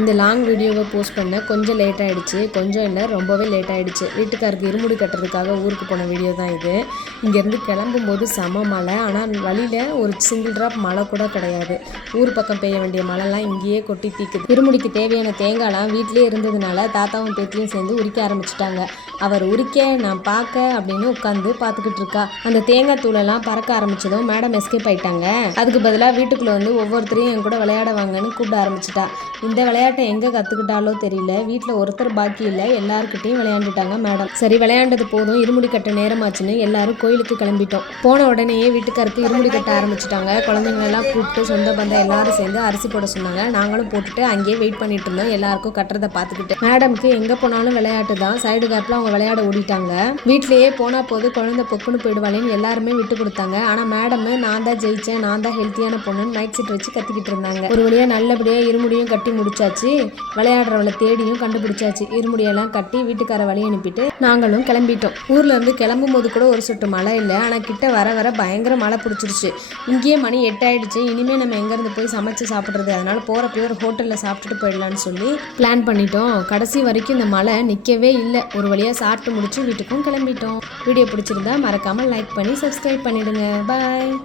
இந்த லாங் வீடியோவை போஸ்ட் பண்ண கொஞ்சம் லேட் ஆகிடுச்சு கொஞ்சம் இல்லை ரொம்பவே லேட் ஆகிடுச்சு வீட்டுக்காருக்கு இருமுடி கட்டுறதுக்காக ஊருக்கு போன வீடியோ தான் இது. இங்கேருந்து கிளம்பும்போது செம மழை. ஆனால் வழியில் ஒரு சிங்கிள் ட்ராப் மழை கூட கிடையாது. ஊர் பக்கம் பெய்ய வேண்டிய மழைலாம் இங்கேயே கொட்டி தீக்குது. இருமுடிக்கு தேவையான தேங்காய்லாம் வீட்டிலே இருந்ததுனால தாத்தாவும் பேத்தியும் சேர்ந்து உரிக்க ஆரம்பிச்சிட்டாங்க. அவர் உரிக்க நான் பார்க்க அப்படின்னு உட்காந்து பார்த்துக்கிட்டு இருக்கா. அந்த தேங்காய் தூளெல்லாம் பறக்க ஆரம்பிச்சதும் மேடம் எஸ்கேப் ஆயிட்டாங்க. அதுக்கு பதிலாக வீட்டுக்குள்ளே வந்து ஒவ்வொருத்தரையும் என் கூட விளையாட வாங்கன்னு கூப்பிட ஆரம்பிச்சிட்டா. இந்த விளையாட்டு எங்கே கற்றுக்கிட்டாலோ தெரியல. வீட்டில் ஒருத்தர் பாக்கி இல்லை. எல்லாருக்கிட்டையும் விளையாண்டுட்டாங்க மேடம். சரி விளையாண்டது போதும். இருமுடி கட்ட நேரமாச்சுன்னு எல்லாரும் கோயிலுக்கு கிளம்பிட்டோம். போன உடனேயே வீட்டுக்காருக்கு இருமுடி கட்ட ஆரம்பிச்சிட்டாங்க. குழந்தைங்களெல்லாம் கூப்பிட்டு சொந்த பந்தம் எல்லாரும் சேர்ந்து அரிசி போட சொன்னாங்க. நாங்களும் போட்டுட்டு அங்கேயே வெயிட் பண்ணிட்டு இருந்தோம். எல்லாருக்கும் கட்டுறதை பார்த்துக்கிட்டு. மேடம்க்கு எங்கே போனாலும் விளையாட்டு தான். சைடு கேப்பில் அவங்க விளையாட ஓடிட்டாங்க. வீட்லேயே போனால் போது குழந்தை பொக்குன்னு போயிடுவாளேன்னு எல்லாருமே விட்டு கொடுத்தாங்க. ஆனால் மேடம் நான் தான் ஜெயிச்சேன். நான் தான் ஹெல்த்தியான பொண்ணுன்னு மைக் செட் வச்சு கற்றுக்கிட்டு இருந்தாங்க. ஒரு வழியாக நல்லபடியாக இருமுடியும் கட்டி முடிச்சாச்சு. விளையாடுறவளை தேடியும் கண்டுபிடிச்சாச்சு. இருமுடியெல்லாம் கட்டி வீட்டுக்கார வழி அனுப்பிட்டு நாங்களும் கிளம்பிட்டோம். ஊர்ல இருந்து கிளம்பும் போது கூட ஒரு சொட்டு மழை இல்லை. ஆனால் கிட்ட வர வர பயங்கர மழை பிடிச்சிருச்சு. இங்கேயே மணி எட்டாயிடுச்சு. இனிமே நம்ம எங்கேருந்து போய் சமைச்சு சாப்பிட்றது? அதனால போகிறப்ப ஒரு ஹோட்டலில் சாப்பிட்டுட்டு போயிடலான்னு சொல்லி பிளான் பண்ணிட்டோம். கடைசி வரைக்கும் இந்த மழை நிற்கவே இல்லை. ஒரு வழியாக சாப்பிட்டு முடிச்சு வீட்டுக்கும் கிளம்பிட்டோம். வீடியோ பிடிச்சிருந்தா மறக்காமல் லைக் பண்ணி சப்ஸ்கிரைப் பண்ணிடுங்க. பாய்